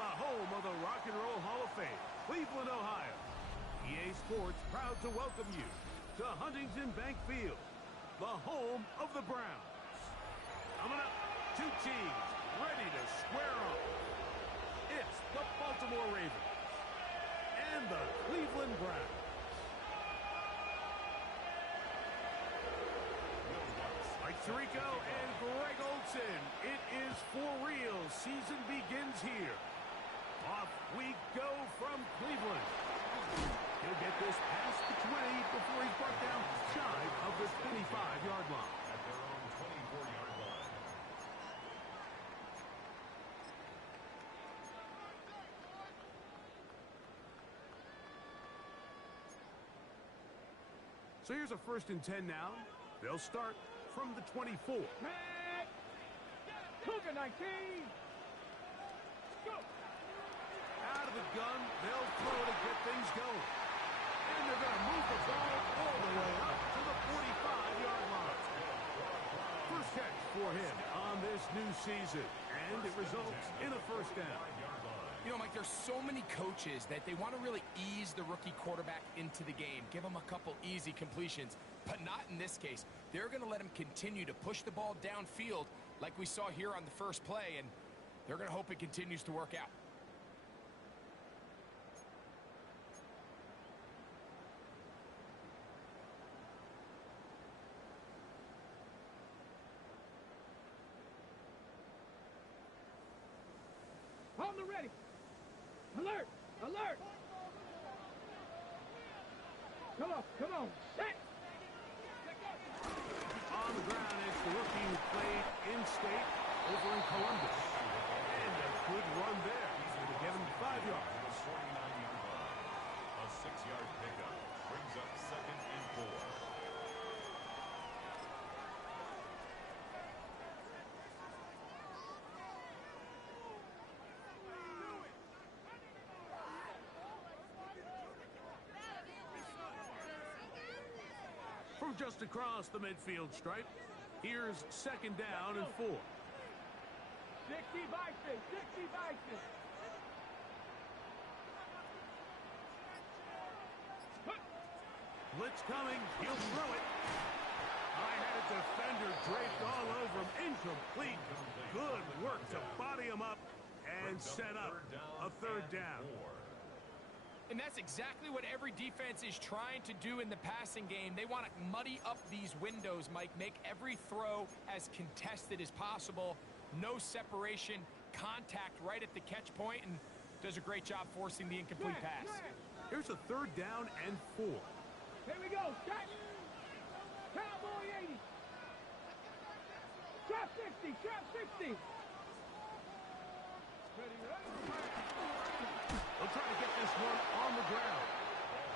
the home of the Rock and Roll Hall of Fame, Cleveland, Ohio. EA Sports proud to welcome you to Huntington Bank Field, the home of the Browns. Coming up, two teams ready to square off. It's the Baltimore Ravens and the Cleveland Browns. Mike Tirico and Greg Olsen, it is for real. Season begins here. Off we go from Cleveland. He'll get this past the 20 before he's brought down shy of the 25-yard line. At their own 24-yard line. So here's a 1st and 10 now. They'll start from the 24. MEG! Cougar 19! Go! Out of the gun, they'll throw to get things going. And they're going to move the ball all the way up to the 45-yard line. First catch for him on this new season, and it results in a 1st down. You know, Mike, there's so many coaches that they want to really ease the rookie quarterback into the game, give him a couple easy completions, but not in this case. They're going to let him continue to push the ball downfield like we saw here on the first play, and they're going to hope it continues to work out. On the ready! Alert! Alert! Come on, come on! Set! On the ground, it's the rookie who played in-state over in Columbus. And a good run there. He's going to give him 5 yards. The 49-yard line. A 6-yard pickup brings up 2nd and 4. From just across the midfield stripe, here's 2nd down and 4. 60 Bison! 60 Bison! Blitz coming, he'll throw it. I had a defender draped all over him, incomplete. Good work to body him up and set up a 3rd down. And that's exactly what every defense is trying to do in the passing game. They want to muddy up these windows, Mike, make every throw as contested as possible. No separation, contact right at the catch point, and does a great job forcing the incomplete pass. Here's a 3rd down and 4. Here we go! Shot! Cowboy 80! Trap 60! Trap 60! Ready, They'll try to get this one on the ground.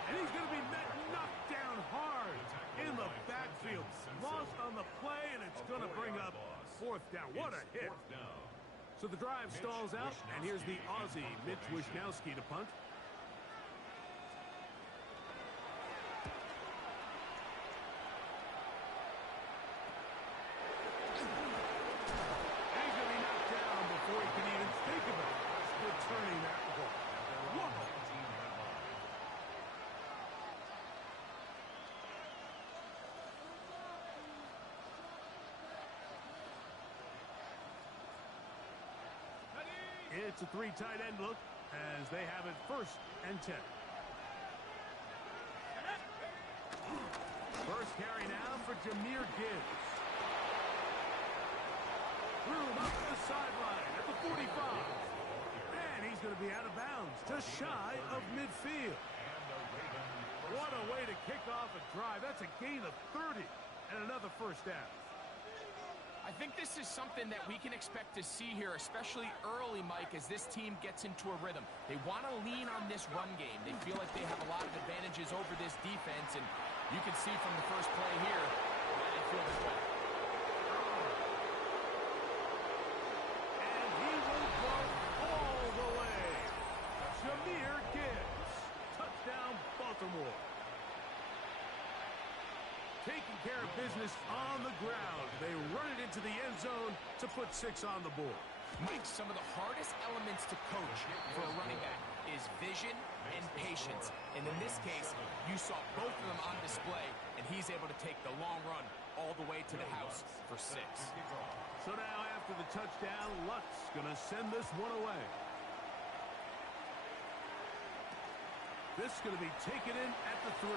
And he's going to be knocked down hard in the backfield. Lost on the play, and it's going to bring up 4th down. What a hit. So the drive stalls out, and here's the Aussie, Mitch Wishnowski, to punt. And he's going to be knocked down before he can even think about returning that ball. It's a 3 tight end look as they have it 1st and 10. First carry now for Jahmyr Gibbs. Room up the sideline at the 45. And he's going to be out of bounds, just shy of midfield. What a way to kick off a drive. That's a gain of 30 and another 1st down. I think this is something that we can expect to see here, especially early, Mike, as this team gets into a rhythm. They want to lean on this run game. They feel like they have a lot of advantages over this defense, and you can see from the first play here why they feel this way. And he will go all the way. Jahmyr Gibbs. Touchdown, Baltimore. Taking care of business on the ground. They run it into the end zone to put 6 on the board. Mike, some of the hardest elements to coach for a running back is vision and patience. And in this case, you saw both of them on display, and he's able to take the long run all the way to the house for 6. So now after the touchdown, Luck's going to send this one away. This is going to be taken in at the 3.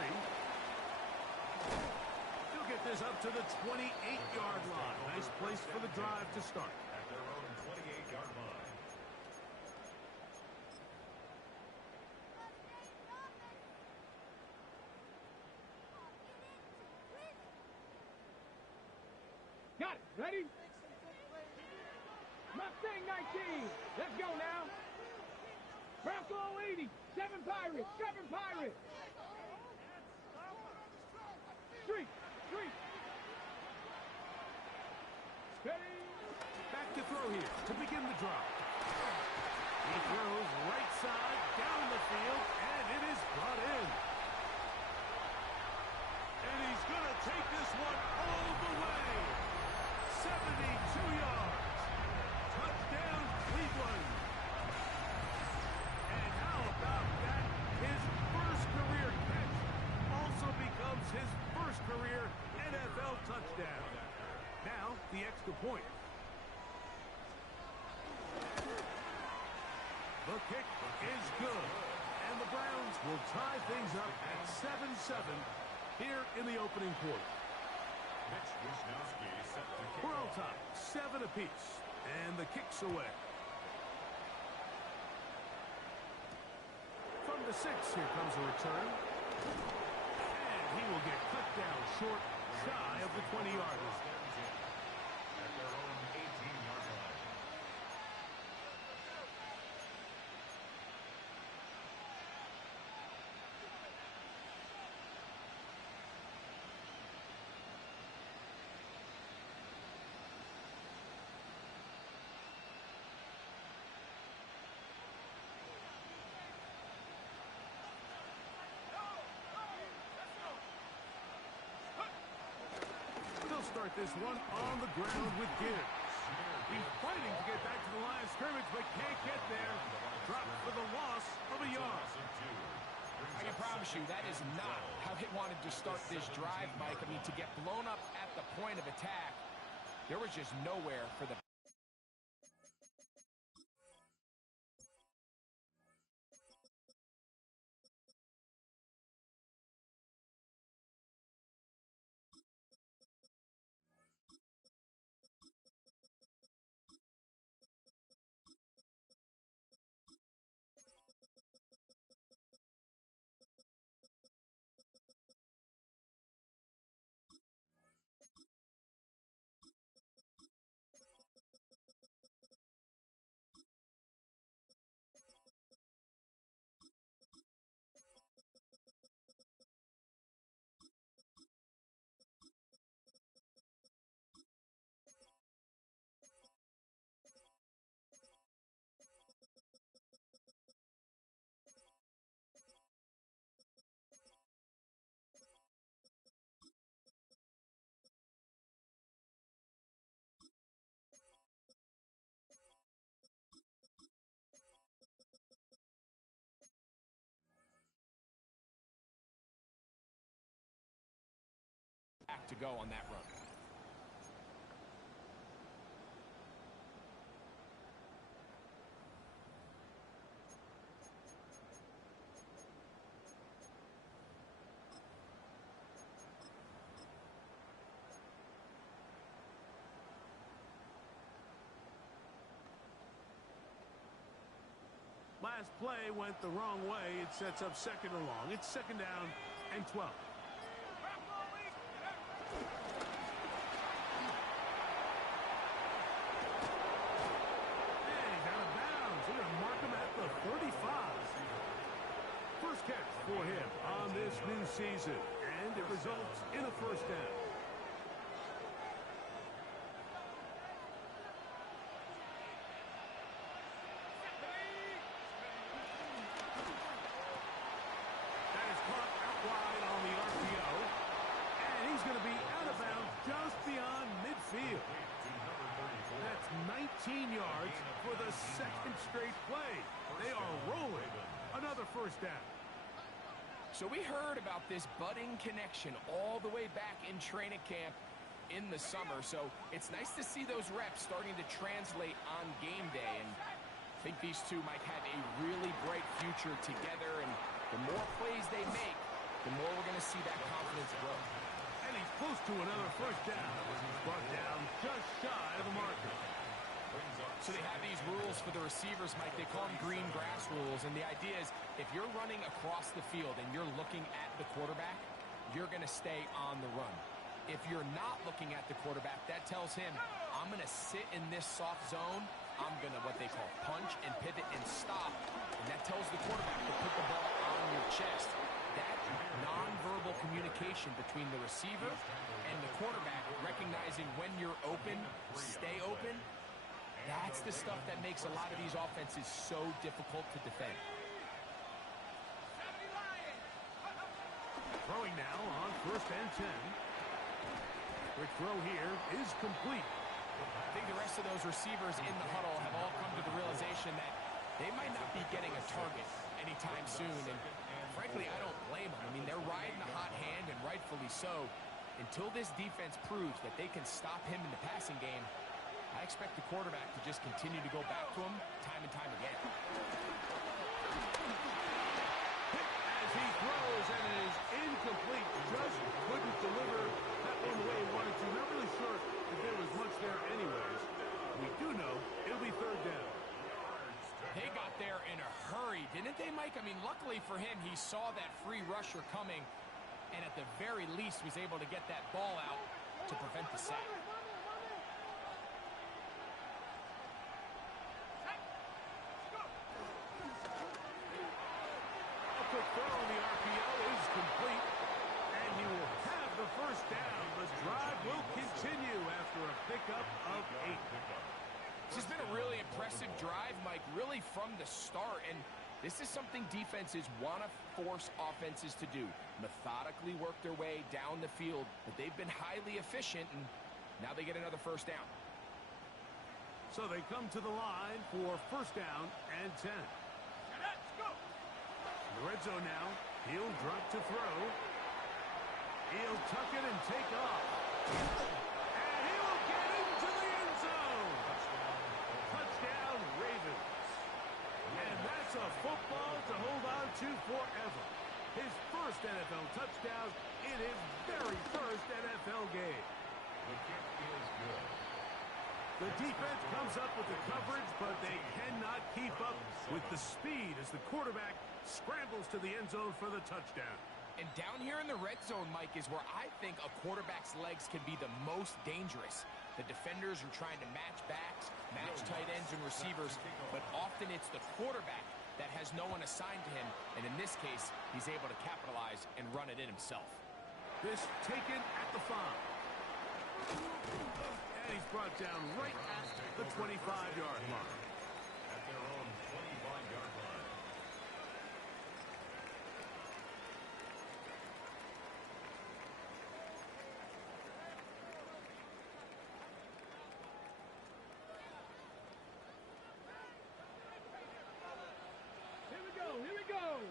He'll get this up to the 28-yard line. Nice place for the drive to start. At their own 28-yard line. Got it. Ready? Mustang 19. Let's go now. Bronco 80. 7 Pirates. 7 Pirates. Street. Street. Steady. Back to throw here to begin the drive. He throws right side down the field, and it is brought in. And he's going to take this one all the way. 72 yards. Touchdown, Cleveland. And how about that? His first career catch also becomes his first career NFL touchdown. Now, the extra point. The kick is good. And the Browns will tie things up at 7-7 here in the opening quarter. Mitch Wisnowski set to kick We're all off. tied, 7 apiece. And the kick's away. From the 6, here comes a return. And he will get cut down short, shy of the 20-yard line. Stems in at their own 18-yard line. They'll start this one on the ground with Gibbs. He's fighting to get back to the line of scrimmage, but can't get there. Dropped for the loss of a yard. I can promise you that is not how they wanted to start this drive, Mike. I mean, to get blown up at the point of attack, there was just nowhere for the... to go on that run. Last play went the wrong way. It sets up second and long. It's second down and 12. The 35. First catch for him on this new season, and it results in a first down. That is caught out wide on the RPO, and he's going to be out of bounds just beyond midfield. That's 19 yards second straight play. They are rolling. Another first down. So we heard about this budding connection all the way back in training camp in the summer. So it's nice to see those reps starting to translate on game day. And I think these two might have a really bright future together. And the more plays they make, the more we're going to see that confidence grow. And he's close to another first down. He's brought down just shy of the marker. So they have these rules for the receivers, Mike. They call them green grass rules. And the idea is if you're running across the field and you're looking at the quarterback, you're going to stay on the run. If you're not looking at the quarterback, that tells him, I'm going to sit in this soft zone. I'm going to what they call punch and pivot and stop. And that tells the quarterback to put the ball on your chest. That nonverbal communication between the receiver and the quarterback, recognizing when you're open, stay open, that's the stuff that makes a lot of these offenses so difficult to defend. Throwing now on 1st and 10. Quick throw here is complete. I think the rest of those receivers in the huddle have all come to the realization that they might not be getting a target anytime soon. And frankly, I don't blame them. I mean, they're riding the hot hand, and rightfully so. Until this defense proves that they can stop him in the passing game, I expect the quarterback to just continue to go back to him time and time again. As he throws, and it is incomplete. Just couldn't deliver that one the way he wanted to. Not really sure if there was much there anyways. We do know it'll be 3rd down. They got there in a hurry, didn't they, Mike? I mean, luckily for him, he saw that free rusher coming and at the very least was able to get that ball out to prevent the sack. Quick throw on the RPO is complete, and he will have the first down. The drive will continue after a pickup of 8. This has been a really impressive drive, Mike, really from the start, and this is something defenses want to force offenses to do. Methodically work their way down the field, but they've been highly efficient, and now they get another first down. So they come to the line for 1st down and 10. The red zone now. He'll drop to throw. He'll tuck it and take off. And he will get into the end zone. Touchdown, Ravens. And that's a football to hold on to forever. His first NFL touchdown in his very first NFL game. The kick is good. The defense comes up with the coverage, but they cannot keep up with the speed as the quarterback scrambles to the end zone for the touchdown. And down here in the red zone, Mike, is where I think a quarterback's legs can be the most dangerous. The defenders are trying to match backs, match tight ends and receivers, but often it's the quarterback that has no one assigned to him, and in this case, he's able to capitalize and run it in himself. This taken at the 5. And he's brought down right at the 25-yard line. At their own 25-yard line. Here we go.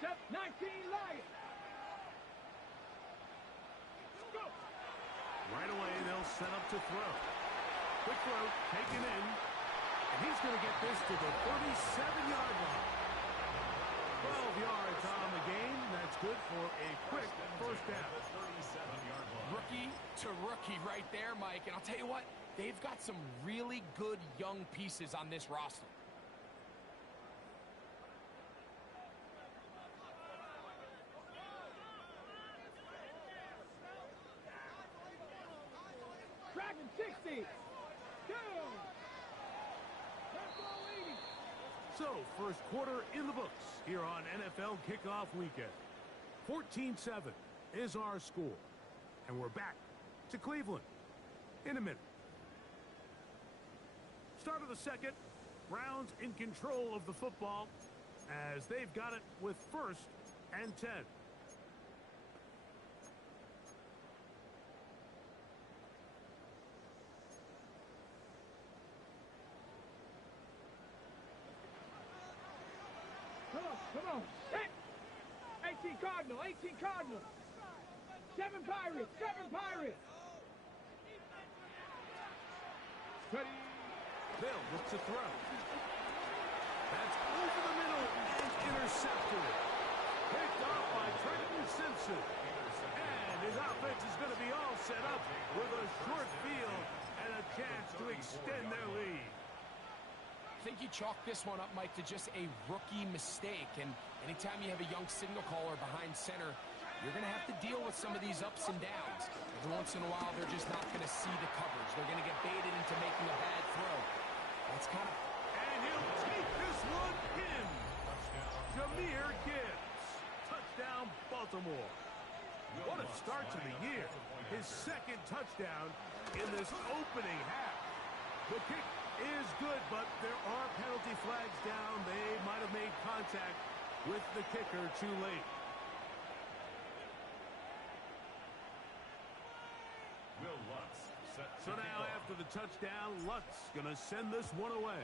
Step 19, Lions. Go. Right away, they'll set up to throw. Quick throw, taken in. And he's going to get this to the 37-yard line. 12 yards on the game. That's good for a quick first down. 37-yard line. Rookie to rookie right there, Mike. And I'll tell you what, they've got some really good young pieces on this roster. Dragon 60. Down. That's all 80. So, first quarter in the books here on NFL Kickoff Weekend. 14-7 is our score. And we're back to Cleveland in a minute. Start of the second. Browns in control of the football as they've got it with 1st and 10. Come on. Hit. 18 Cardinal. 18 Cardinal. 7 Pirates. 7 Pirates. Ready. Bill looks to throw. That's over the middle and intercepted. Picked off by Trenton Simpson. And his offense is going to be all set up with a short field and a chance to extend their lead. I think you chalk this one up, Mike, to just a rookie mistake. And anytime you have a young signal caller behind center, you're going to have to deal with some of these ups and downs. Every once in a while, they're just not going to see the coverage. They're going to get baited into making a bad throw. That's kind of... And he'll take this one in. Jahmyr Gibbs. Touchdown, Baltimore. What a start to the year. His second touchdown in this opening half. The kick is good, but there are penalty flags down. They might have made contact with the kicker too late. Will Lutz set So now after the touchdown, Lutz going to send this one away.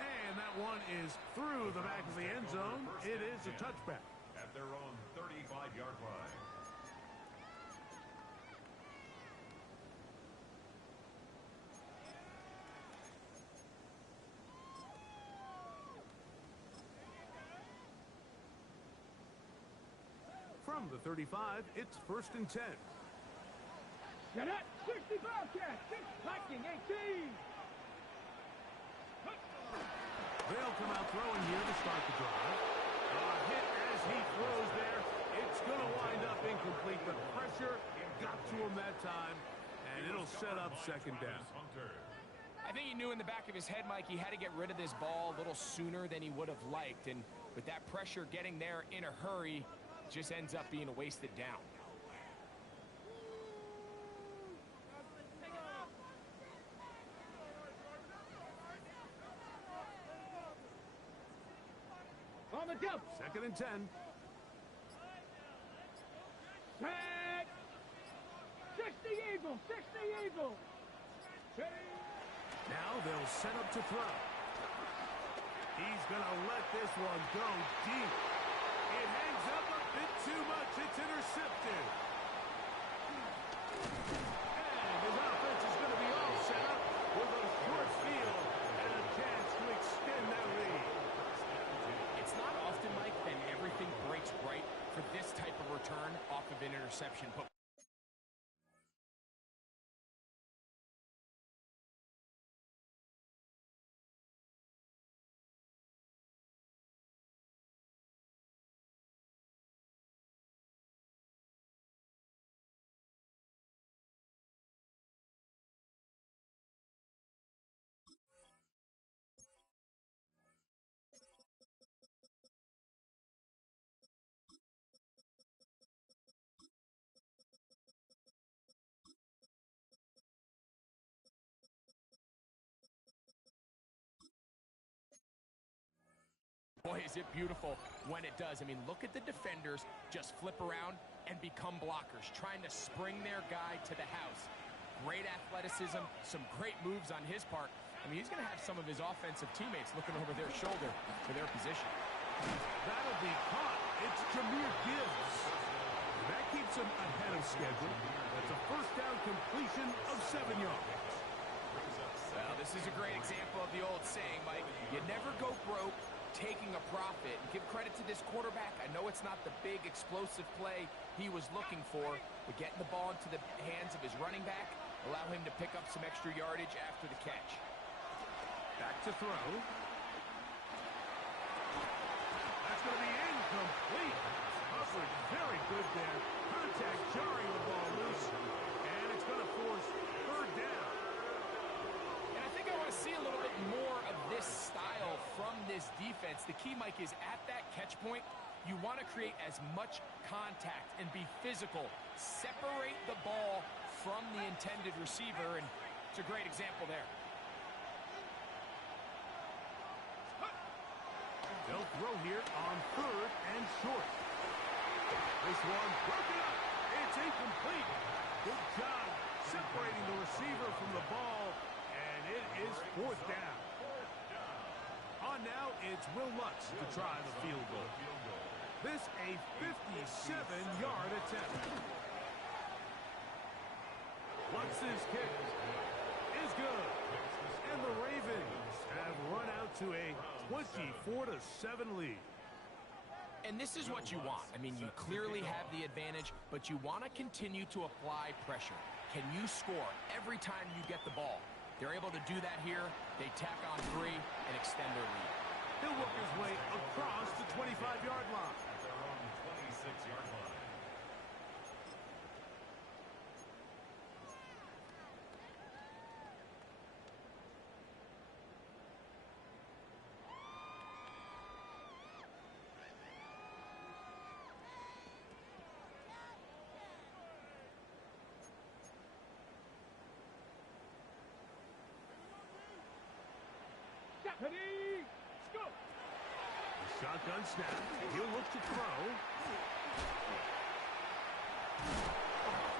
And that one is through the back of the end zone. It is a touchback. At their own 35-yard line. From the 35, it's 1st and 10. Get it. 60 Bobcats. 6 blocking. 18. They'll come out throwing here to start the drive. A hit as he throws there. It's going to wind up incomplete. The pressure got to him that time, and it'll set up 2nd down. I think he knew in the back of his head, Mike, he had to get rid of this ball a little sooner than he would have liked. And with that pressure getting there in a hurry, it just ends up being a wasted down. On the jump. 2nd and 10. Set. 60 Eagles. 60 Eagles. Now they'll set up to throw. He's going to let this one go deep. It hangs up a bit too much. It's intercepted. And his offense is going to be all set up with a short field and a chance to extend their lead. It's not often, Mike, that everything breaks right for this type of return off of an interception. But boy, is it beautiful when it does. I mean, look at the defenders just flip around and become blockers, trying to spring their guy to the house. Great athleticism, some great moves on his part. I mean, he's going to have some of his offensive teammates looking over their shoulder for their position. That'll be caught. It's Jahmyr Gibbs. That keeps him ahead of schedule. That's a 1st down completion of 7 yards. Well, this is a great example of the old saying, Mike, you never go broke taking a profit. And give credit to this quarterback. I know it's not the big explosive play he was looking for, but getting the ball into the hands of his running back, allow him to pick up some extra yardage after the catch. Back to throw. That's going to be incomplete. Coverage very good there. Contact jarring the ball loose, and it's going to force 3rd down. And I think I want to see a little bit more of this style from this defense. The key, Mike, is at that catch point, you want to create as much contact and be physical. Separate the ball from the intended receiver, and it's a great example there. They'll throw here on 3rd and short. This one broken up. It's incomplete. Good job separating the receiver from the ball, and it is 4th down. On on now, it's Will Lutz to try the field goal. This a 57-yard attempt. Lutz's kick is good. And the Ravens have run out to a 24-7 lead. And this is what you want. I mean, you clearly have the advantage, but you want to continue to apply pressure. Can you score every time you get the ball? They're able to do that here. They tack on 3 and extend their lead. He'll work his way across the 25-yard line. At their own 26-yard line. Ready, go! The shotgun snap. He'll look to throw.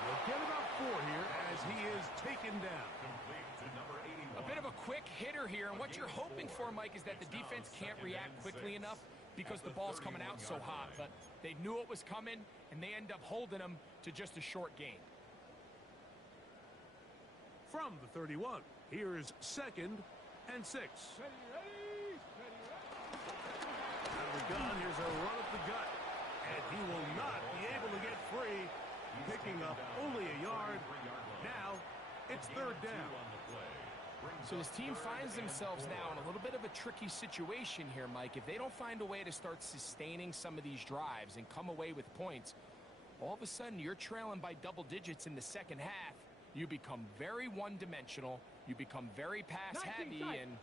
We'll get about 4 here as he is taken down. Complete to number 81. A bit of a quick hitter here, and what you're hoping for, Mike, is that the defense can't react quickly enough because the ball's coming out so hot. But they knew it was coming, and they end up holding them to just a short gain. From the 31, here's 2nd and 6. Ready, ready, ready, ready. Out of the gun, here's a run up the gut. And he will not be able to get free, picking up only a yard. Now, it's 3rd down. So this team finds themselves now in a little bit of a tricky situation here, Mike. If they don't find a way to start sustaining some of these drives and come away with points, all of a sudden you're trailing by double digits in the second half. You become very one-dimensional. You become very pass-heavy, and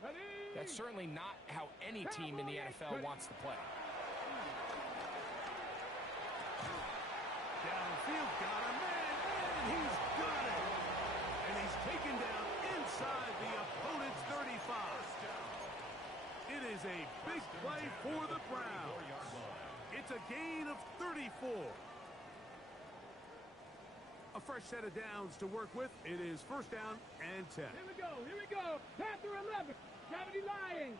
that's certainly not how any team in the NFL wants to play. Downfield, got him, and he's got it. And he's taken down inside the opponent's 35. It is a big play for the Browns. It's a gain of 34. A fresh set of downs to work with. It is 1st down and 10. Here we go, here we go. Panther 11. Gravity lying.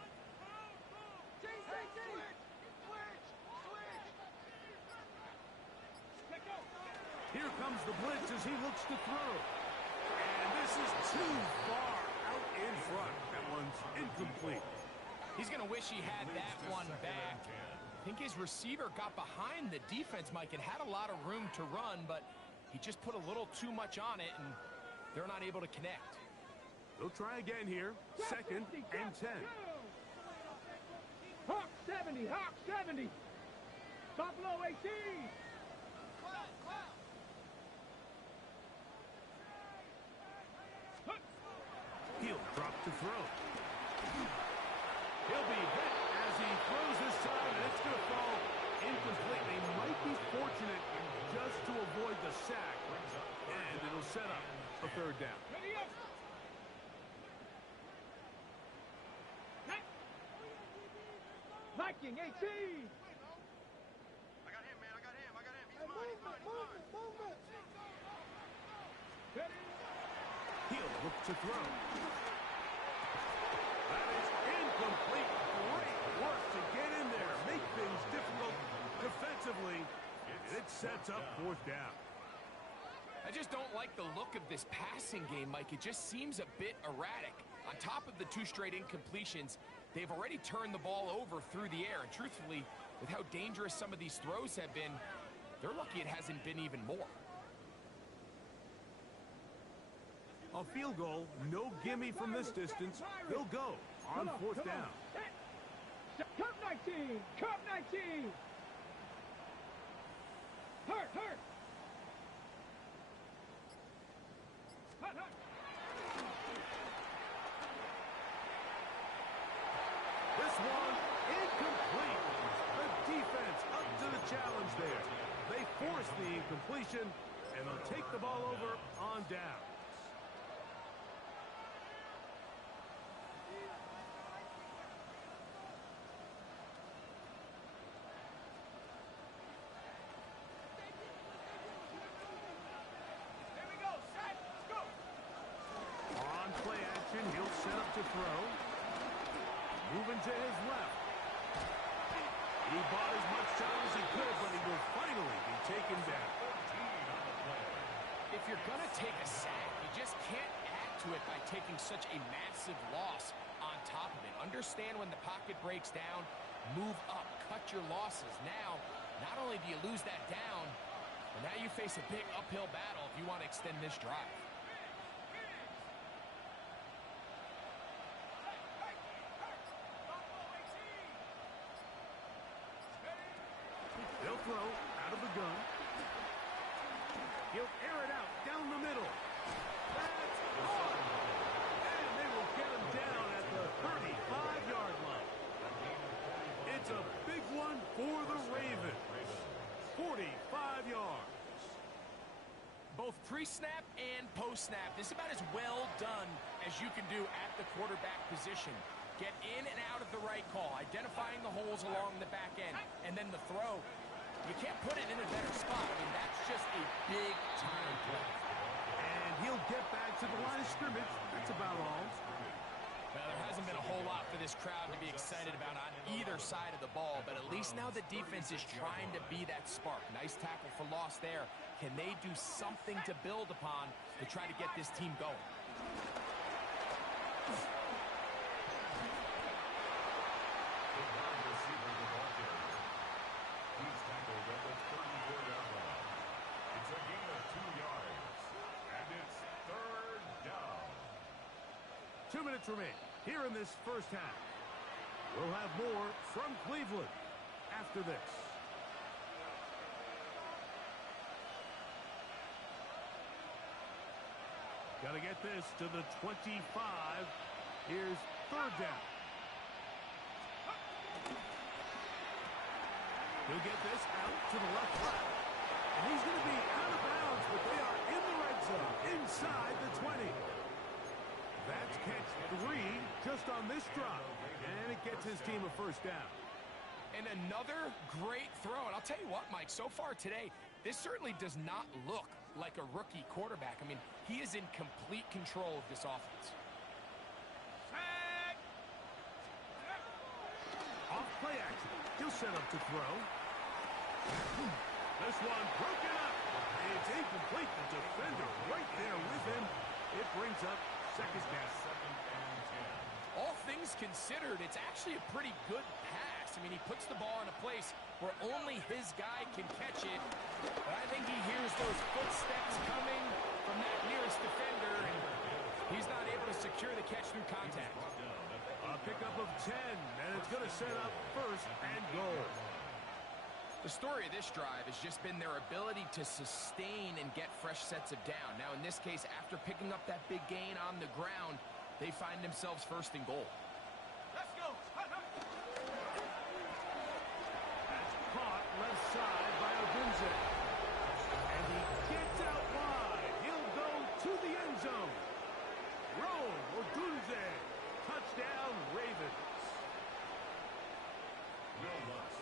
Here comes the blitz as he looks to throw. And this is too far out in front. That one's incomplete. He's going to wish he had that one back. I think his receiver got behind the defense, Mike, and had a lot of room to run, but he just put a little too much on it, and they're not able to connect. They'll try again here. 2nd and 10. Hawk 70, Hawk 70. Buffalo 18. He'll drop to throw. He'll be hit as he throws this time, and it's going to fall incomplete. They might be fortunate just to avoid the sack, and it'll set up a 3rd down. Ready up. Viking 18. I got him, man. I got him. He's mine. Movement. Ready. He'll look to throw. That is incomplete. Great work to get in there. Make things difficult defensively. And it sets up 4th down. I just don't like the look of this passing game, Mike. It just seems a bit erratic. On top of the 2 straight incompletions, they've already turned the ball over through the air. And truthfully, with how dangerous some of these throws have been, they're lucky it hasn't been even more. A field goal, no gimme from this distance. They'll go on 4th down. Cup 19. Cup 19. Hurt. Hurt. This one incomplete. The defense up to the challenge there. They force the incompletion, and they'll take the ball over on down. On play action, he'll set up to throw. Moving to his left. He bought as much time as he could, but he will finally be taken down. If you're going to take a sack, you just can't add to it by taking such a massive loss on top of it. Understand when the pocket breaks down, move up, cut your losses. Now, not only do you lose that down, but now you face a big uphill battle if you want to extend this drive. They'll throw out of the gun. He'll air it out down the middle. That's caught. And they will get him down at the 35-yard line. It's a big one for the Ravens. 45 yards. Both pre-snap and post-snap, this is about as well done as you can do at the quarterback position. Get in and out of the right call, identifying the holes along the back end, and then the throw. You can't put it in a better spot. I mean, that's just a big-time play. And he'll get back to the line of scrimmage. That's about all. Well, there hasn't been a whole lot for this crowd to be excited about on either side of the ball, but at least now the defense is trying to be that spark. Nice tackle for loss there. Can they do something to build upon to try to get this team going? He's tackled at the 34-yard line. It's a gain of 2 yards, and it's third down. 2 minutes remain here in this first half. We'll have more from Cleveland after this. Got to get this to the 25. Here's third down. He'll get this out to the left flat. And he's going to be out of bounds, but they are in the red zone, inside the 20. That's catch 3 just on this drive. And it gets his team a first down. And another great throw. And I'll tell you what, Mike, so far today, this certainly does not look like a rookie quarterback. I mean, he is in complete control of this offense. Off play action. He'll set up to throw. This one broken up. It's incomplete. The defender right there with him. It brings up second down. All things considered, it's actually a pretty good pass. I mean, he puts the ball in a place where only his guy can catch it. But I think he hears those footsteps coming from that nearest defender, and he's not able to secure the catch through contact. A pickup of 10, and it's going to set up first and goal. The story of this drive has just been their ability to sustain and get fresh sets of down. Now, in this case, after picking up that big gain on the ground, they find themselves first and goal. Let's go. That's caught left side by Odunze. And he gets out wide. He'll go to the end zone. Rome Odunze. Touchdown, Ravens.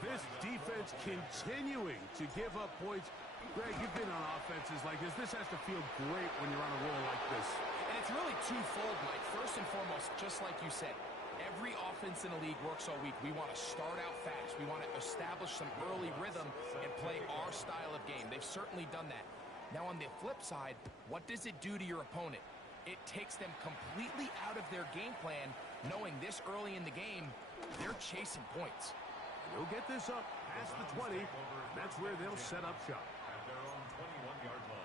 This defense continuing to give up points. Greg, you've been on offenses like this. This has to feel great when you're on a roll like this. And it's really twofold, Mike. First and foremost, just like you said, every offense in the league works all week. We want to start out fast. We want to establish some early rhythm and play our style of game. They've certainly done that. Now, on the flip side, what does it do to your opponent? It takes them completely out of their game plan, knowing this early in the game, they're chasing points. They'll get this up past the 20. That's where they'll set up shop. At their own 21-yard line.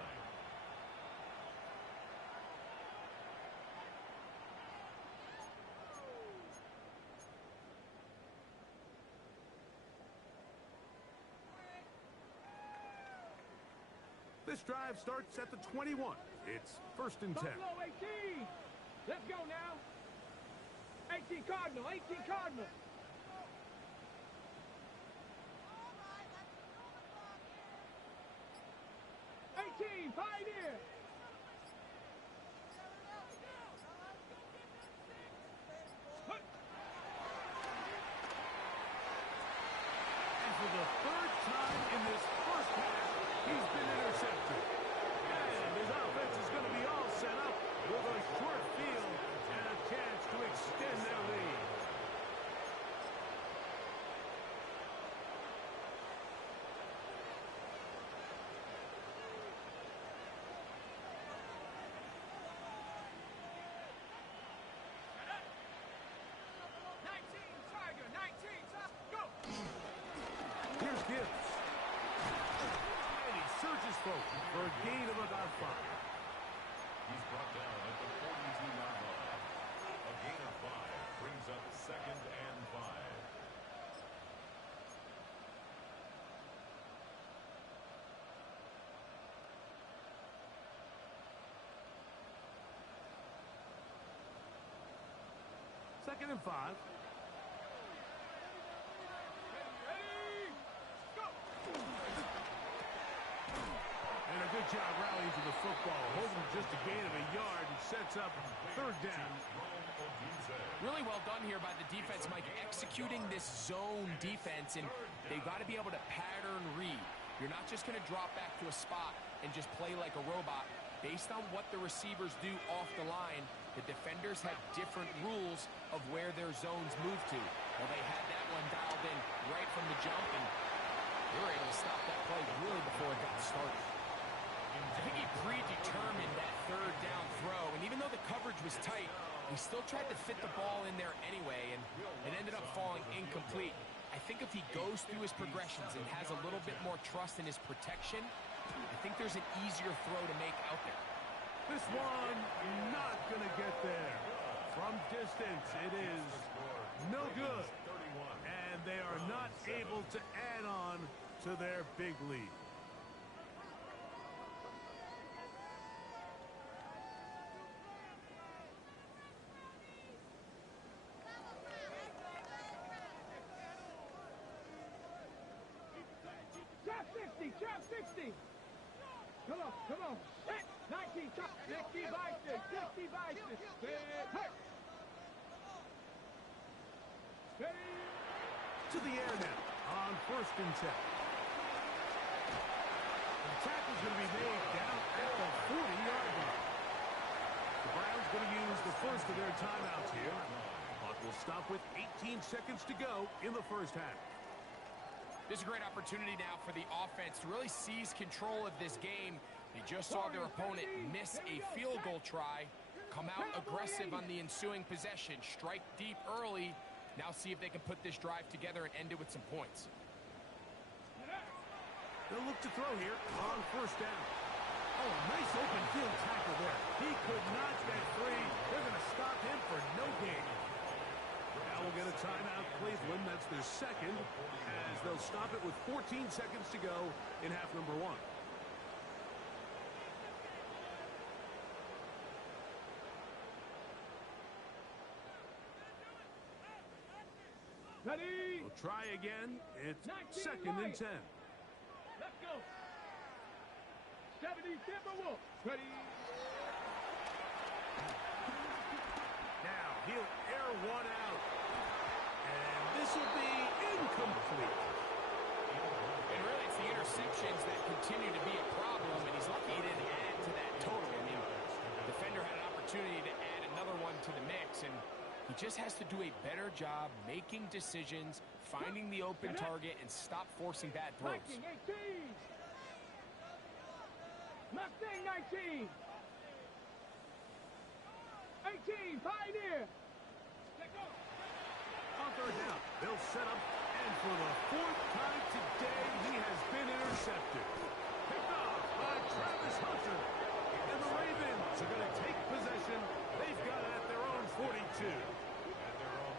This drive starts at the 21. It's first and 10. Buffalo 18. Let's go now. 18 Cardinal, 18 Cardinal. Pioneer! And for the third time in this first half, he's been intercepted. And his offense is going to be all set up with a short field and a chance to extend their lead. 2nd and 5. And a good job rallying to the football. Holding just a gain of a yard and sets up 3rd down. Really well done here by the defense, Mike, executing this zone defense, and they've got to be able to pattern read. You're not just going to drop back to a spot and just play like a robot. Based on what the receivers do off the line, the defenders have different rules of where their zones move to. Well, they had that one dialed in right from the jump, and they were able to stop that play really before it got started. I think he predetermined that 3rd down throw, and even though the coverage was tight, he still tried to fit the ball in there anyway, and it ended up falling incomplete. I think if he goes through his progressions and has a little bit more trust in his protection, I think there's an easier throw to make out there. This one not going to get there. From distance, it is no good. And they are not able to add on to their big lead. Trap 60. Come on. 19, 60 Vices. To the air now on 1st and 10. The tackle's going to be made down at the 40-yard line. The Browns going to use the first of their timeouts here. Clock will stop with 18 seconds to go in the 1st half. This is a great opportunity now for the offense to really seize control of this game. They just saw their opponent miss a field goal try, come out aggressive on the ensuing possession, strike deep early. Now see if they can put this drive together and end it with some points. They'll look to throw here on 1st down. Oh, nice open field tackle there. He could not get free. They're going to stop him for no gain. Now we'll get a timeout, Cleveland. That's their 2nd, as they'll stop it with 14 seconds to go in half number 1. Ready? We'll try again. It's 2nd and 10. Let's go. 70 Timberwolves. Ready? Now he'll air one out. And this will be incomplete. And really, it's the interceptions that continue to be a problem, and he's lucky he didn't add to that total. I mean, the defender had an opportunity to add another one to the mix, and he just has to do a better job making decisions, finding the open target, and stop forcing bad throws. Mustang 18. Mustang 19. 18, Pioneer. On 3rd down, they'll set up, and for the 4th time today, he has been intercepted. Picked off by Travis Hunter. And the Ravens are going to take possession. They've got it at their own 42.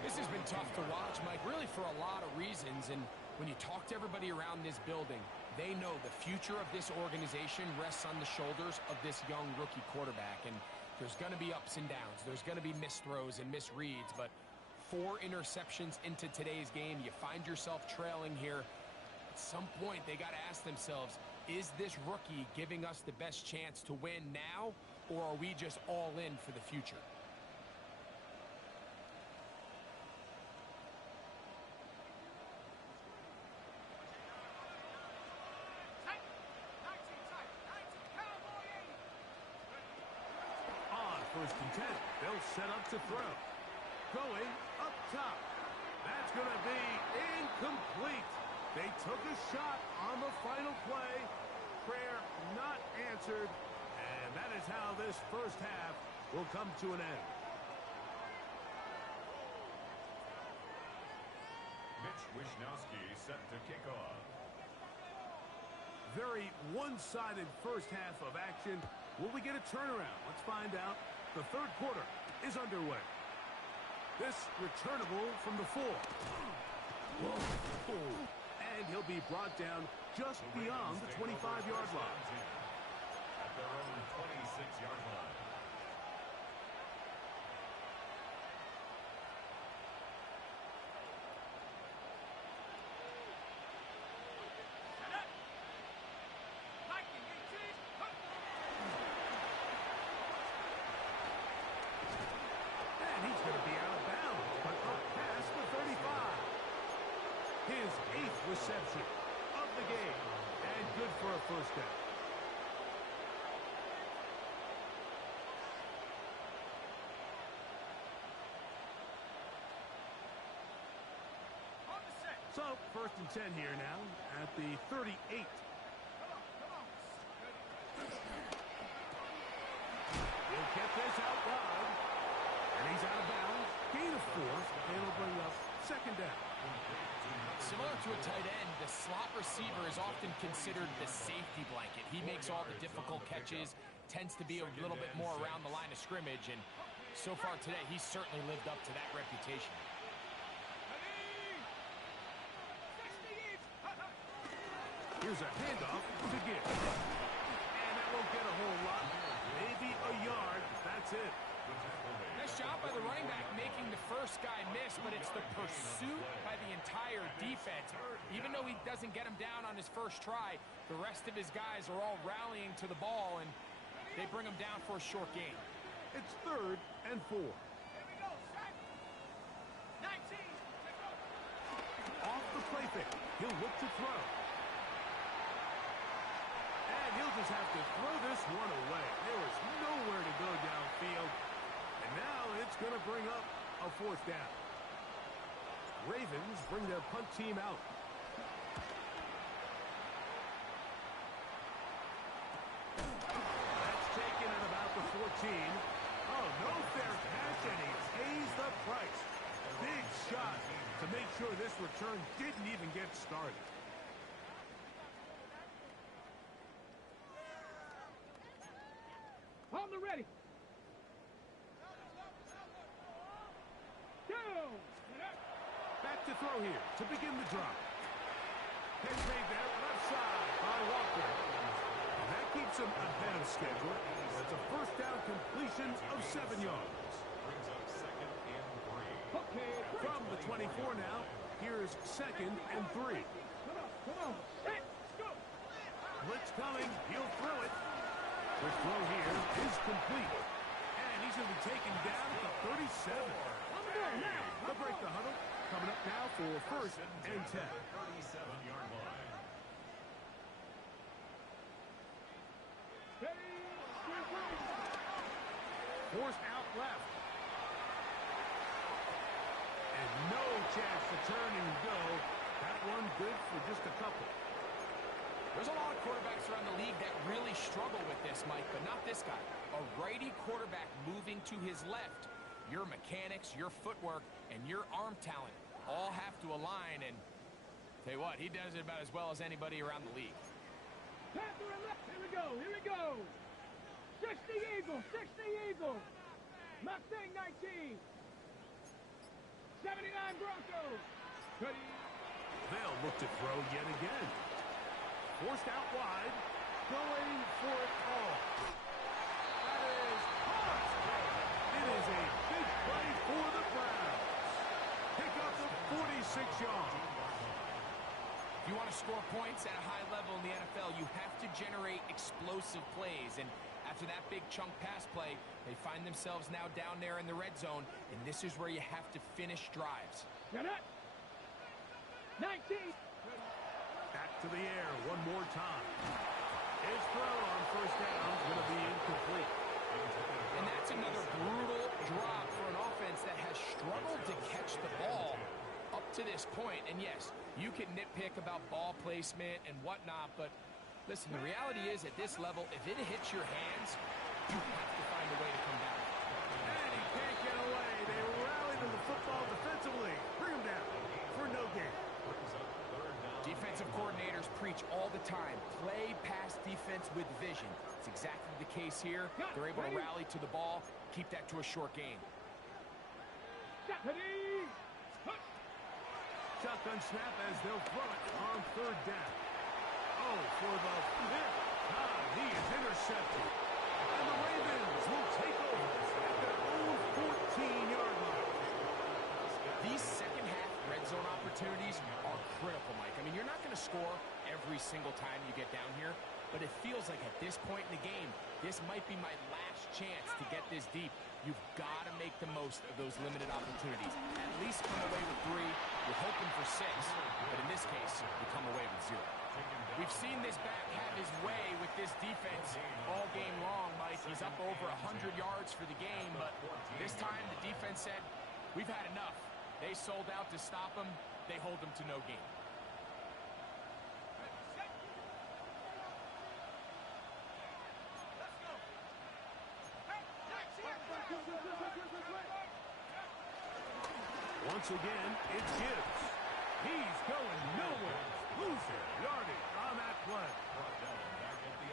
This has been tough to watch, Mike, really for a lot of reasons. And when you talk to everybody around this building, they know the future of this organization rests on the shoulders of this young rookie quarterback. And there's going to be ups and downs. There's going to be missed throws and misreads. But 4 interceptions into today's game, you find yourself trailing here. At some point, they got to ask themselves, is this rookie giving us the best chance to win now, or are we just all in for the future? On 1st and 10, they'll set up to throw. Going up top. That's going to be incomplete. They took a shot on the final play. Prayer not answered. And that is how this 1st half will come to an end. Mitch Wishnowsky set to kick off. Very one-sided 1st half of action. Will we get a turnaround? Let's find out. The 3rd quarter is underway. This returnable from the 4. Whoa. And he'll be brought down just beyond the 25-yard line. At their own 26-yard line. his 8th reception of the game. And good for a first down. So, 1st and 10 here now at the 38. He'll get this out wide. And he's out of bounds. Gain of 4. And it'll bring up 2nd down. Similar to a tight end, the slot receiver is often considered the safety blanket. He makes all the difficult catches, tends to be a little bit more around the line of scrimmage, and so far today, he's certainly lived up to that reputation. Here's a handoff to Gibbs. And that won't get a whole lot. Maybe a yard. That's it. Nice job by the running back making the first guy miss, but it's the pursuit by the entire defense. Even though he doesn't get him down on his first try, the rest of his guys are all rallying to the ball, and they bring him down for a short gain. It's 3rd and 4. Off the play fake. He'll look to throw. And he'll just have to throw this one away. There is nowhere to go downfield. And now it's going to bring up a 4th down. Ravens bring their punt team out. That's taken at about the 14. Oh, no fair catch, and he pays the price. Big shot to make sure this return didn't even get started. On the ready. Down. Back to throw here to begin the drive. Catch made there, left side by Walker. And that keeps him ahead of schedule. That's a 1st down completion of 7 yards. Brings up 2nd and 3. Okay. From the 24 now, here's 2nd and 3. Come on. Let's go. Blitz coming, he'll throw it. The throw here is complete. And he's going to be taken down at the 37. They'll break the huddle. Coming up now for 1st and 10. 37-yard line. Forced out left. And no chance to turn and go. That one good for just a couple. There's a lot of quarterbacks around the league that really struggle with this, Mike, but not this guy. A righty quarterback moving to his left. Your mechanics, your footwork, and your arm talent all have to align, and tell you what, he does it about as well as anybody around the league. Panther and left. Here we go. Here we go. 60 Eagles. 60 Eagles. Mustang 19. 79 Broncos. They'll look to throw yet again. Forced out wide. Going for it all. That is caught. It is a big play for the Browns. Pick up the 46 yards. If you want to score points at a high level in the NFL, you have to generate explosive plays. And after that big chunk pass play, they find themselves now down there in the red zone. And this is where you have to finish drives. Get it. 19. Back to the air one more time. His throw on 1st down is going to be incomplete. And that's another brutal drop for an offense that has struggled to catch the ball up to this point. And yes, you can nitpick about ball placement and whatnot, but listen, the reality is at this level, if it hits your hands, you have to find a way to come back. And he can't get away. They rally to the football defensively. Bring him down for no gain. Defensive coordinators preach all the time, play pass defense with vision. It's exactly the case here. They're able to rally to the ball, keep that to a short gain. Shotgun snap as they'll throw it on 3rd down. Oh, for the 5th time, he is intercepted. And the Ravens will take over at their own 14-yard line. These second-half red zone opportunities are critical, Mike. I mean, you're not going to score every single time you get down here, but it feels like at this point in the game, this might be my last chance to get this deep. You've got to make the most of those limited opportunities. At least come away with 3. You're hoping for 6, but in this case, you come away with 0. We've seen this back have his way with this defense all game long, Mike. He's up over 100 yards for the game, but this time the defense said, we've had enough. They sold out to stop him. They hold him to no gain. Once again, it's Gibbs. He's going nowhere. Losing yardage on that play.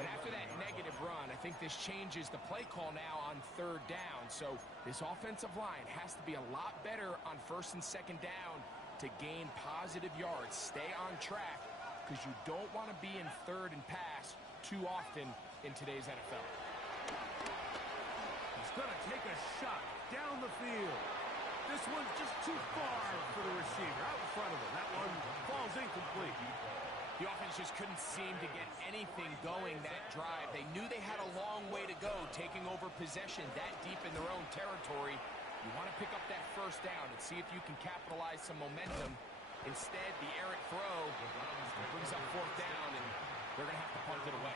And after that negative run, I think this changes the play call now on 3rd down. So this offensive line has to be a lot better on 1st and 2nd down to gain positive yards. Stay on track because you don't want to be in 3rd and pass too often in today's NFL. He's going to take a shot down the field. This one's just too far for the receiver. Out in front of him. That one falls incomplete. The offense just couldn't seem to get anything going that drive. They knew they had a long way to go, taking over possession that deep in their own territory. You want to pick up that 1st down and see if you can capitalize some momentum. Instead, the errant throw brings up 4th down, and they're going to have to punt it away.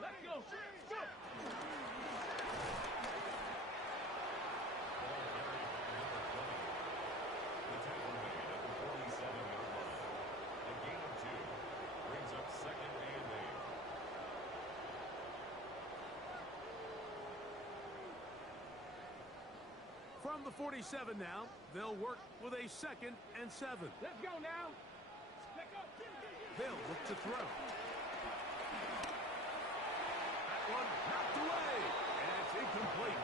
Let's go. Go. From the 47 now, they'll work with a 2nd and 7. Let's go now. Let's go. They'll look to throw. One knocked away, and it's incomplete.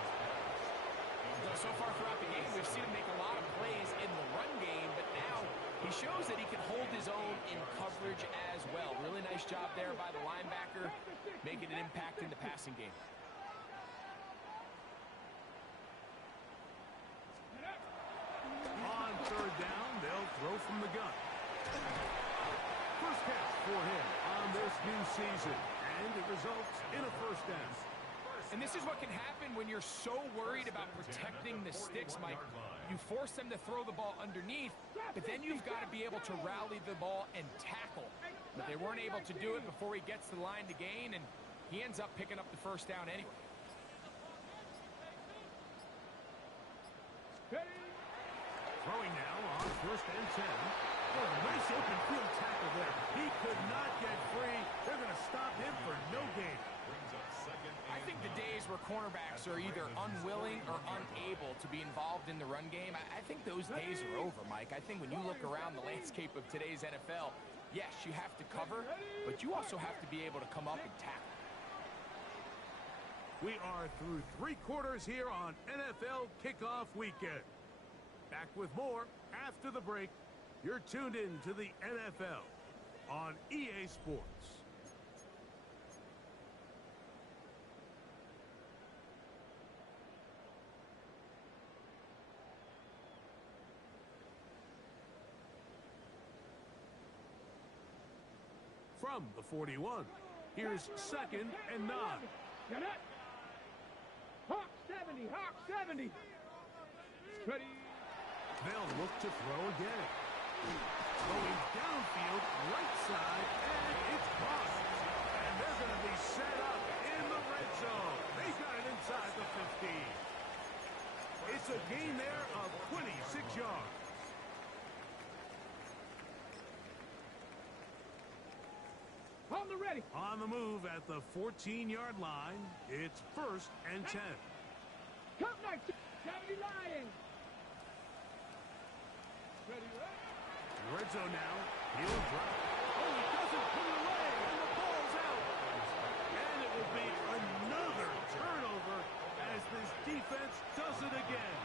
So far throughout the game, we've seen him make a lot of plays in the run game, but now he shows that he can hold his own in coverage as well. Really nice job there by the linebacker, making an impact in the passing game. On 3rd down, they'll throw from the gun. First catch for him on this new season. And it results in a 1st down. And this is what can happen when you're so worried about protecting the sticks, Mike. You force them to throw the ball underneath, but then you've got to be able to rally the ball and tackle. But they weren't able to do it before he gets the line to gain, and he ends up picking up the 1st down anyway. Throwing now on 1st and 10. Oh, a nice open field tackle there. He could not get free. They're going to stop him for no gain. I think the days where cornerbacks are either unwilling or unable to be involved in the run game, I think those days are over, Mike. I think when you look around the landscape of today's NFL, yes, you have to cover, but you also have to be able to come up and tackle. We are through 3 quarters here on NFL Kickoff Weekend. Back with more after the break. You're tuned in to the NFL on EA Sports. From the 41, here's 2nd and 9. Get it. Hawk 70. Hawk 70. Ready. They'll look to throw again. Going downfield, right side, and it's caught. And they're going to be set up in the red zone. They got it inside the 15. It's a gain there of 26 yards. On the ready. On the move at the 14-yard line, it's 1st and 10. Come back. 70 Lions. Ready, ready. Red zone now. He'll drop. Oh, he doesn't put it away, and the ball's out. And it will be another turnover as this defense does it again.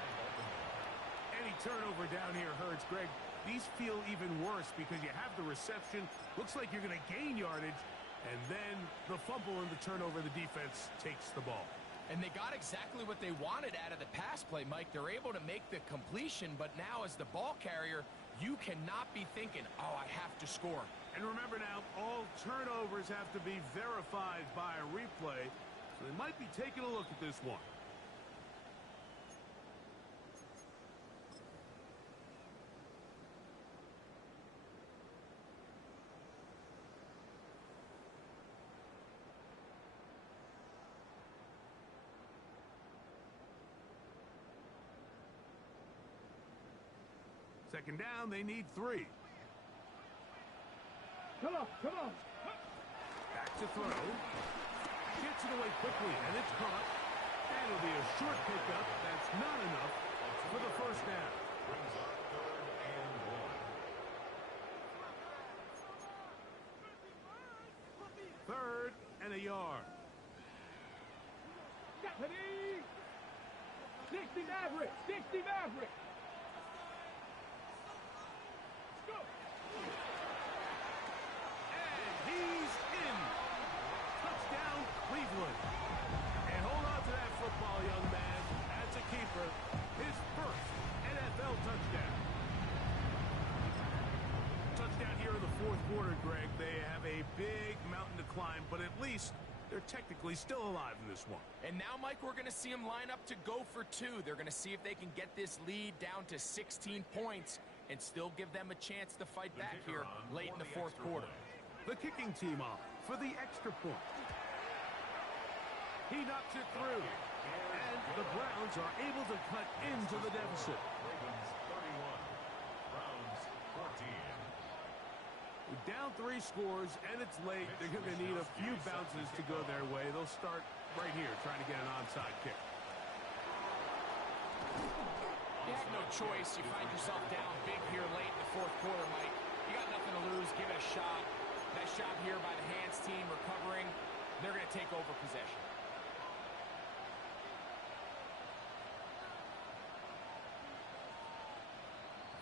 Any turnover down here hurts, Greg. These feel even worse because you have the reception. Looks like you're going to gain yardage. And then the fumble and the turnover, the defense takes the ball. And they got exactly what they wanted out of the pass play, Mike. They're able to make the completion, but now as the ball carrier, you cannot be thinking, oh, I have to score. And remember now, all turnovers have to be verified by a replay, so they might be taking a look at this one. Second down, they need 3. Come on, come on. Back to throw. Gets it away quickly, and it's caught. And it'll be a short pickup. That's not enough for the first down. Brings up 3rd and 1. 3rd and a yard. Stephanie! 60 Maverick! 60 Maverick! Let's go! And he's in. Touchdown, Cleveland. And hold on to that football, young man. As a keeper, his first NFL touchdown. Touchdown here in the 4th quarter, Greg. They have a big mountain to climb, but at least they're technically still alive in this one. And now, Mike, we're going to see them line up to go for 2. They're going to see if they can get this lead down to 16 points and still give them a chance to fight back here late in the 4th quarter. The kicking team off for the extra point. He knocks it through. And the Browns are able to cut into the deficit. Ravens 31. Browns 14. Down 3 scores, and it's late. They're going to need a few bounces to go their way. They'll start right here, trying to get an onside kick. You have no choice. You find yourself down big here late in the 4th quarter, Mike. You got nothing to lose. Give it a shot. Nice job here by the hands team recovering. They're going to take over possession.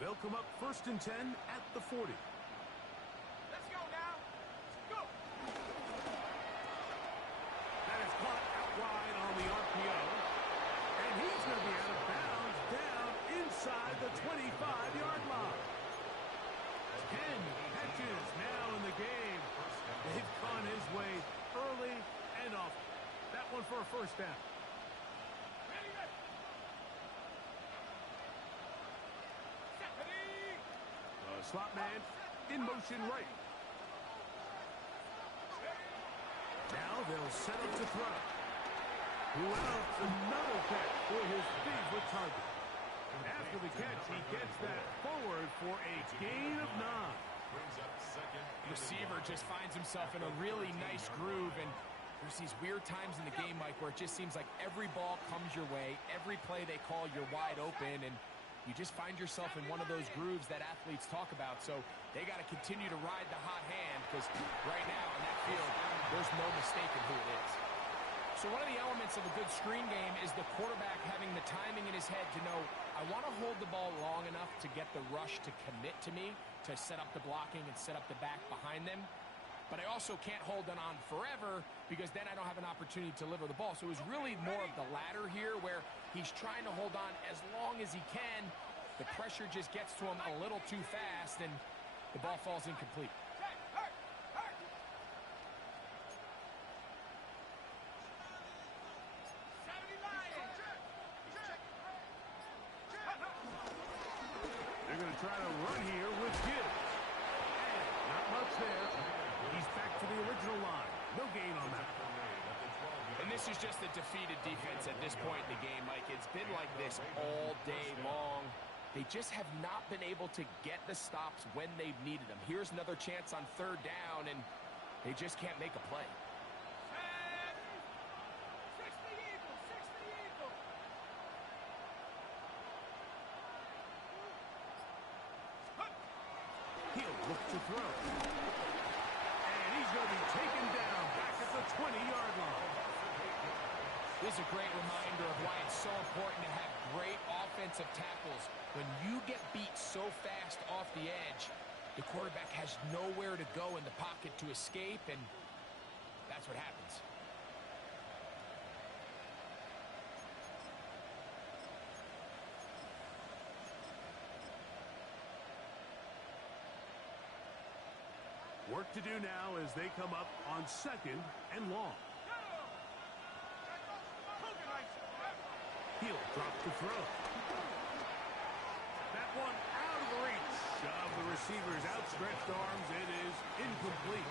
They'll come up 1st and 10 at the 40. Let's go now! Go! That is caught out wide on the RPO. And he's going to be out of bounds down inside the 25-yard line. 10 catches now in the game. They've gone his way early and often. That one for a first down. Slot man in motion right. Now they'll set up to throw. Wow, another catch for his favorite target. After the catch, he gets that forward for a gain of 9. Brings up 2nd. Receiver just finds himself in a really nice groove, and there's these weird times in the game, Mike, where it just seems like every ball comes your way, every play they call, you're wide open, and you just find yourself in one of those grooves that athletes talk about. So they got to continue to ride the hot hand, because right now in that field, there's no mistaking who it is. So one of the elements of a good screen game is the quarterback having the timing in his head to know, I want to hold the ball long enough to get the rush to commit to me, to set up the blocking and set up the back behind them. But I also can't hold it on forever, because then I don't have an opportunity to deliver the ball. So it was really more of the latter here, where he's trying to hold on as long as he can. The pressure just gets to him a little too fast, and the ball falls incomplete. They're going to try to run here with Gibbs. And not much there. He's back to the original line. No gain on that. And this is just a defeated defense at this point in the game, Mike. It's been like this all day long. They just have not been able to get the stops when they've needed them. Here's another chance on 3rd down, and they just can't make a play. He'll look to throw. And he's going to be taken down back at the 20-yard line. This is a great reminder of why it's so important to have great offensive tackles. When you get beat so fast off the edge, the quarterback has nowhere to go in the pocket to escape, and that's what happens. Work to do now as they come up on 2nd and long. He'll drop the throw. That one out of the reach of the receiver's outstretched arms. It is incomplete.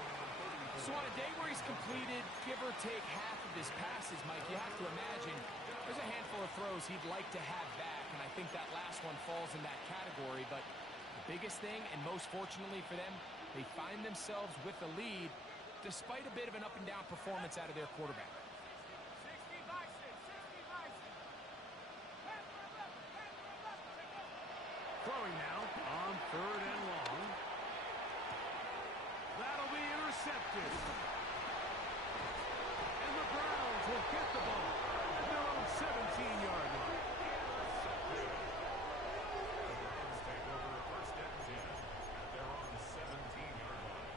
So on a day where he's completed, give or take half of his passes, Mike, you have to imagine there's a handful of throws he'd like to have back, and I think that last one falls in that category. But the biggest thing, and most fortunately for them, they find themselves with the lead despite a bit of an up-and-down performance out of their quarterback. Throwing now on 3rd and long. That'll be intercepted. And the Browns will get the ball at their own 17-yard line. The Browns take over 1st and 10 at their own 17-yard line.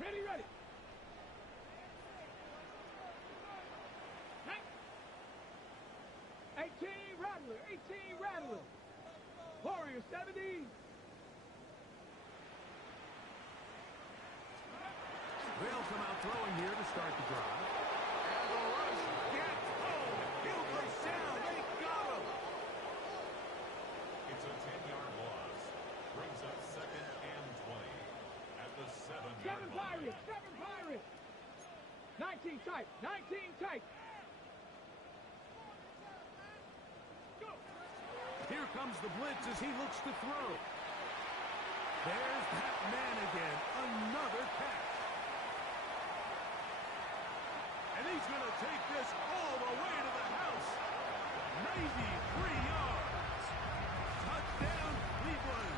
Ready, ready. 18 Rattler, 18 Rattler. Warrior 70. They'll come out throwing here to start the drive. And the rush gets home. Gilbert's down. They got him. It's a 10-yard loss. Brings up 2nd and 20 at the 7-yard line. 7 Pirates. 19 tight, 19 tight. Here comes the blitz as he looks to throw. There's that man again. Another catch. And he's going to take this all the way to the house. 93 yards. Touchdown, Cleveland.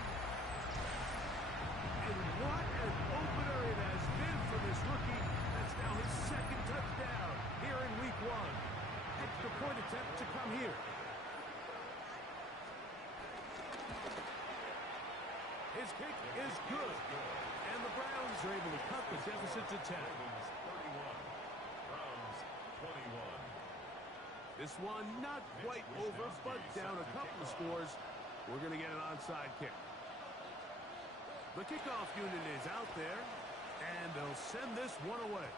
And what an opener it has been for this rookie. That's now his 2nd touchdown here in week 1. Extra point attempt to come here. His kick is good. And the Browns are able to cut the deficit to 10. Ravens 31. Browns 21. This one not quite over, but down a couple of scores. We're going to get an onside kick. The kickoff unit is out there, and they'll send this one away.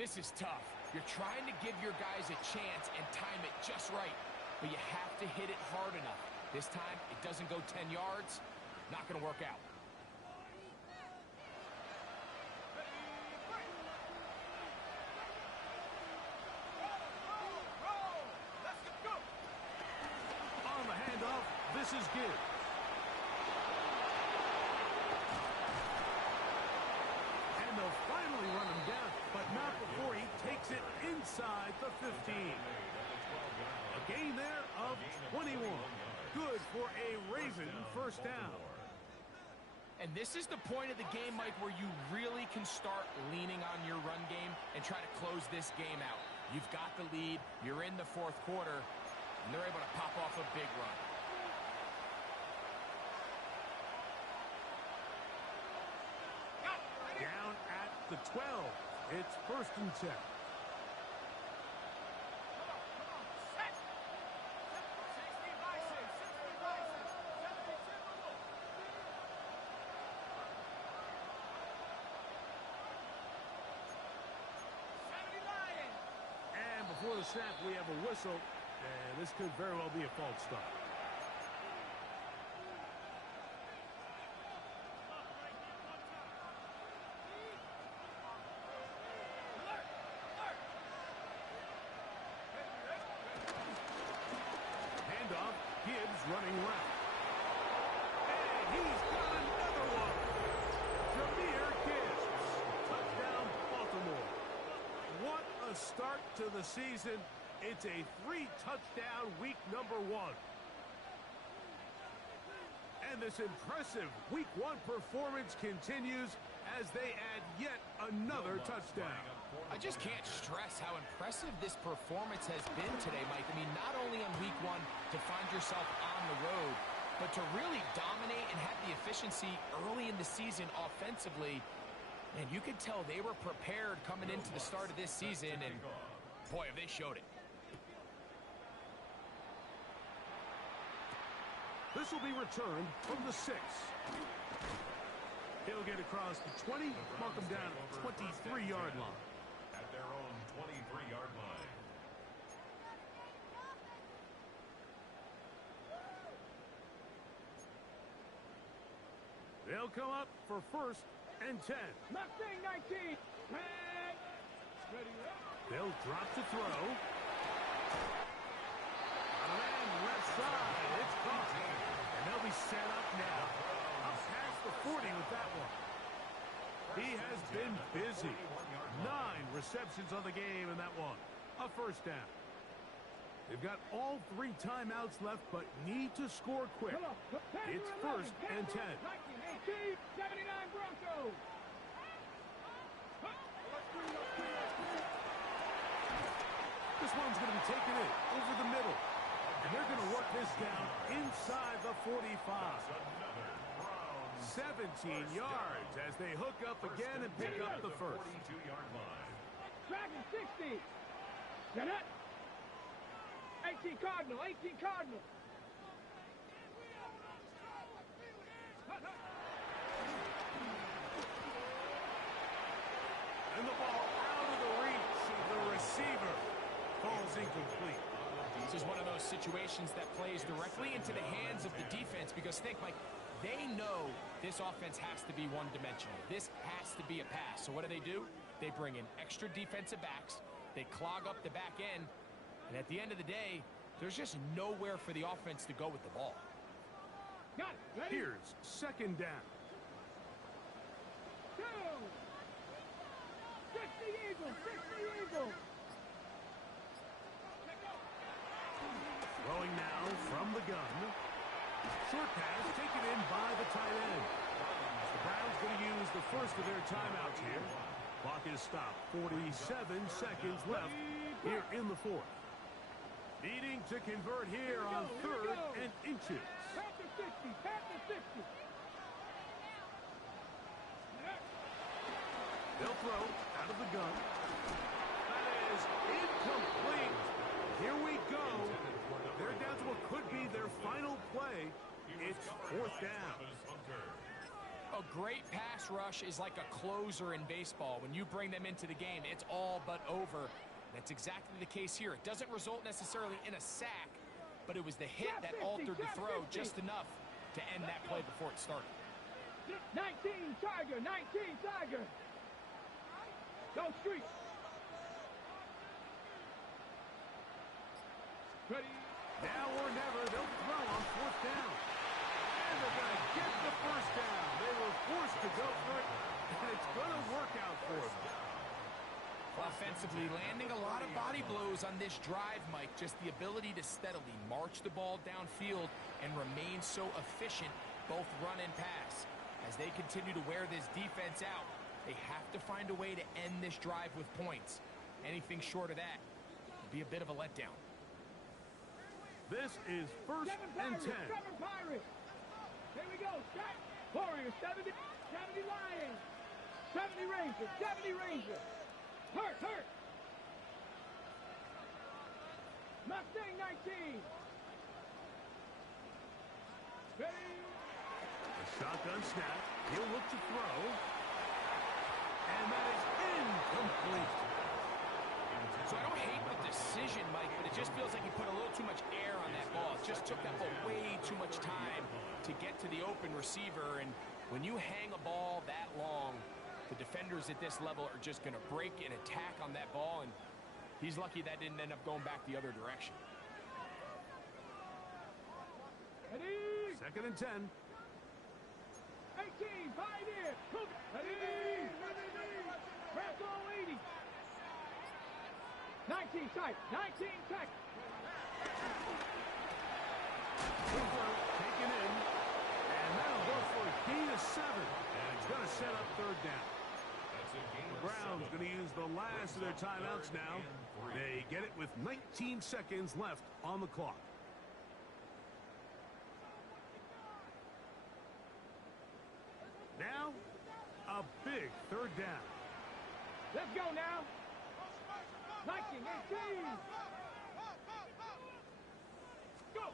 This is tough. You're trying to give your guys a chance and time it just right, but you have to hit it hard enough. This time, it doesn't go 10 yards. Not going to work out. On the handoff, this is good. And they'll finally run him down, but not before he takes it inside the 15. A gain there of 21. Good for a Raven first down. And this is the point of the game, Mike, where you really can start leaning on your run game and try to close this game out. You've got the lead, you're in the 4th quarter, and they're able to pop off a big run. Down at the 12. It's 1st and 10. And before the snap, we have a whistle, and this could very well be a false start. Handoff, Gibbs running left. And he's got another one. Jameer Gibbs. Touchdown, Baltimore. What a start to the season. It's a 3-touchdown week number 1. And this impressive week 1 performance continues as they add yet another touchdown. I just can't stress how impressive this performance has been today, Mike. I mean, not only on week 1 to find yourself on the road, but to really dominate and have the efficiency early in the season offensively. And you could tell they were prepared coming into the start of this season, and Boy, have they showed it. This will be returned from the 6. He'll get across the 20, mark him down at the 23-yard line. At their own 23-yard line. They'll come up for 1st and 10. Mustang 19. Red. Ready, They'll drop to throw. And left side. It's caught. And they'll be set up now. Up past the 40 with that one. He has been busy. 9 receptions on the game in that one. A 1st down. They've got all 3 timeouts left, but need to score quick. It's 1st and 10. 79 Broncos. This one's going to be taken in over the middle. And they're going to work this down inside the 45. 17 yards as they hook up again and pick up the 1st. 42-yard line. Dragon 60. Set up. 18 Cardinal. 18 Cardinal. And the ball out of the reach of the receiver. Falls incomplete. This is one of those situations that plays directly into the hands of the defense because think, Mike, they know this offense has to be one-dimensional. This has to be a pass. So what do? They bring in extra defensive backs. They clog up the back end. And at the end of the day, there's just nowhere for the offense to go with the ball. Got it. Ready? Here's 2nd down. 2. 60 Eagles. 60 Eagles. Throwing now from the gun. Short pass taken in by the tight end. The Browns going to use the 1st of their timeouts here. Clock is stopped. 47 seconds left here in the 4th. Needing to convert here on 3rd and inches. Panther 60. Panther 60. They'll throw out of the gun. That is incomplete. Here we go. They're down to what could be their final play. It's 4th down. A great pass rush is like a closer in baseball. When you bring them into the game, it's all but over. That's exactly the case here. It doesn't result necessarily in a sack, but it was the hit that altered the throw just enough to end that play before it started. 19 Tiger. 19 Tiger. Go Street. Ready. Now or never, they'll throw on 4th down. And they're going to get the 1st down. They were forced to go for it, and it's going to work out for them. Offensively, landing a lot of body blows on this drive, Mike. Just the ability to steadily march the ball downfield and remain so efficient, both run and pass. As they continue to wear this defense out, they have to find a way to end this drive with points. Anything short of that would be a bit of a letdown. This is 1st and 10. 7 Pirates. Here we go. Shot. Warriors. 70 Lions. 70 Rangers. 70 Rangers. Hurt. Mustang 19. Ready. A shotgun snap. He'll look to throw. And that is incomplete. So I don't hate the decision, Mike, but it just feels like he put a little too much air on that ball. It just took that ball way too much time to get to the open receiver. And when you hang a ball that long, the defenders at this level are just going to break and attack on that ball, and he's lucky that didn't end up going back the other direction. Ready. 2nd and 10. 18. Pioneer. Ready. Brasso 80. 19 tight. 19 tight. Taken in. And that'll go for a gain of 7. And it's going to set up 3rd down. The Browns going to use the last of their timeouts now. They get it with 19 seconds left on the clock. Now, a big 3rd down. Let's go now. Liking 18. Go.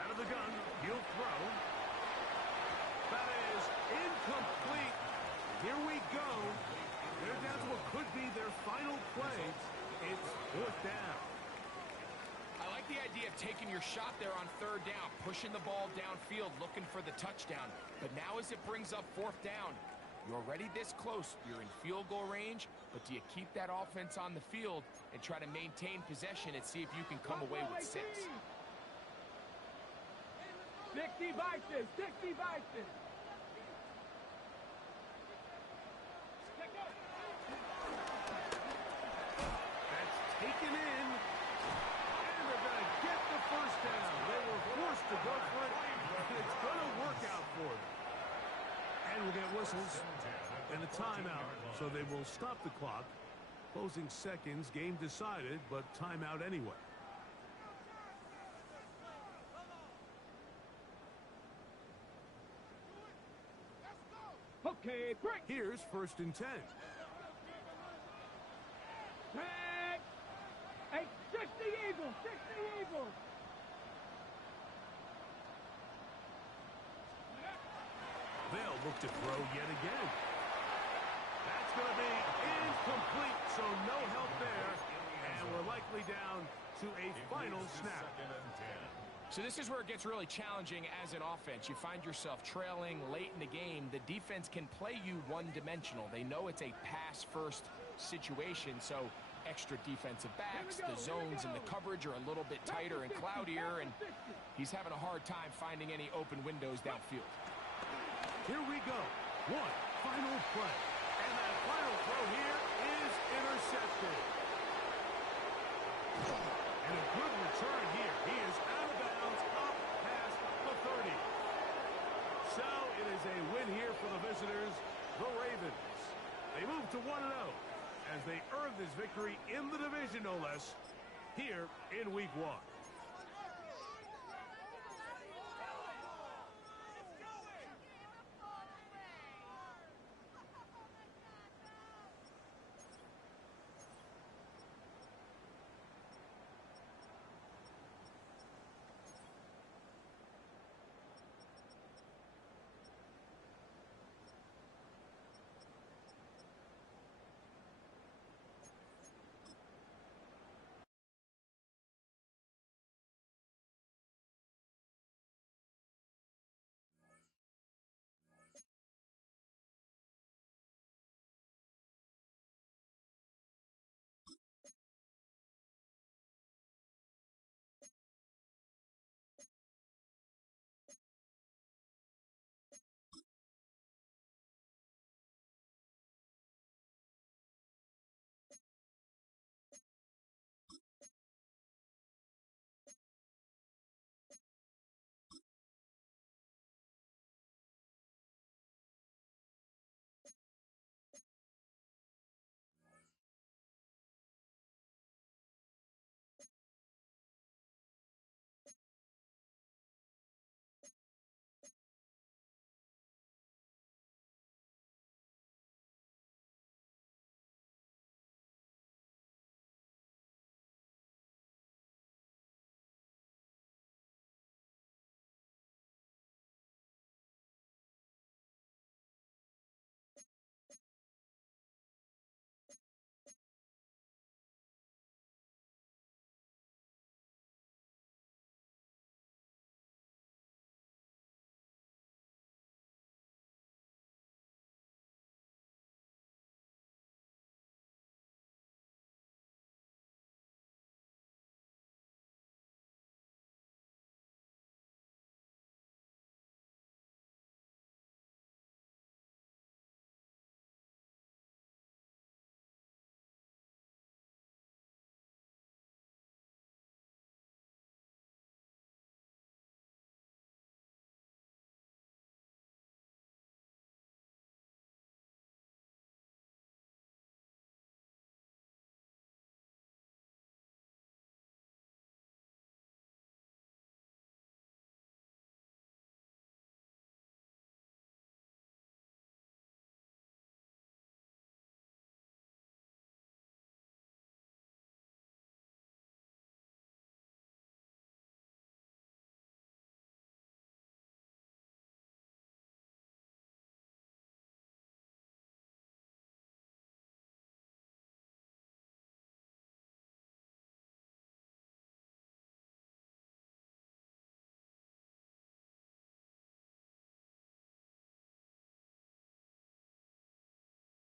Out of the gun, he'll throw. That is incomplete. Here we go. They're down to what could be their final play. It's fourth down. I like the idea of taking your shot there on third down, pushing the ball downfield, looking for the touchdown. But now as it brings up fourth down, you're already this close. You're in field goal range, but do you keep that offense on the field and try to maintain possession and see if you can come away with 6? 60 Vikings, 60 Vikings. That's taken in. And they're going to get the first down. They were forced to go for it, and it's going to work out for them. And we'll get whistles and a timeout, so they will stop the clock. Closing seconds, game decided, but timeout anyway. Okay, break. Here's first and 10. Tag. Hey, 60 Eagles, 60 Eagles. They'll look to throw yet again. That's going to be incomplete, so no help there. And we're likely down to a final snap. So this is where it gets really challenging as an offense. You find yourself trailing late in the game. The defense can play you one-dimensional. They know it's a pass-first situation, so extra defensive backs, the zones and the coverage are a little bit tighter and cloudier, and he's having a hard time finding any open windows downfield. Here we go. One final play. And that final throw here is intercepted. And a good return here. He is out of bounds up past the 30. So it is a win here for the visitors, the Ravens. They move to 1-0 as they earn this victory in the division, no less, here in Week 1.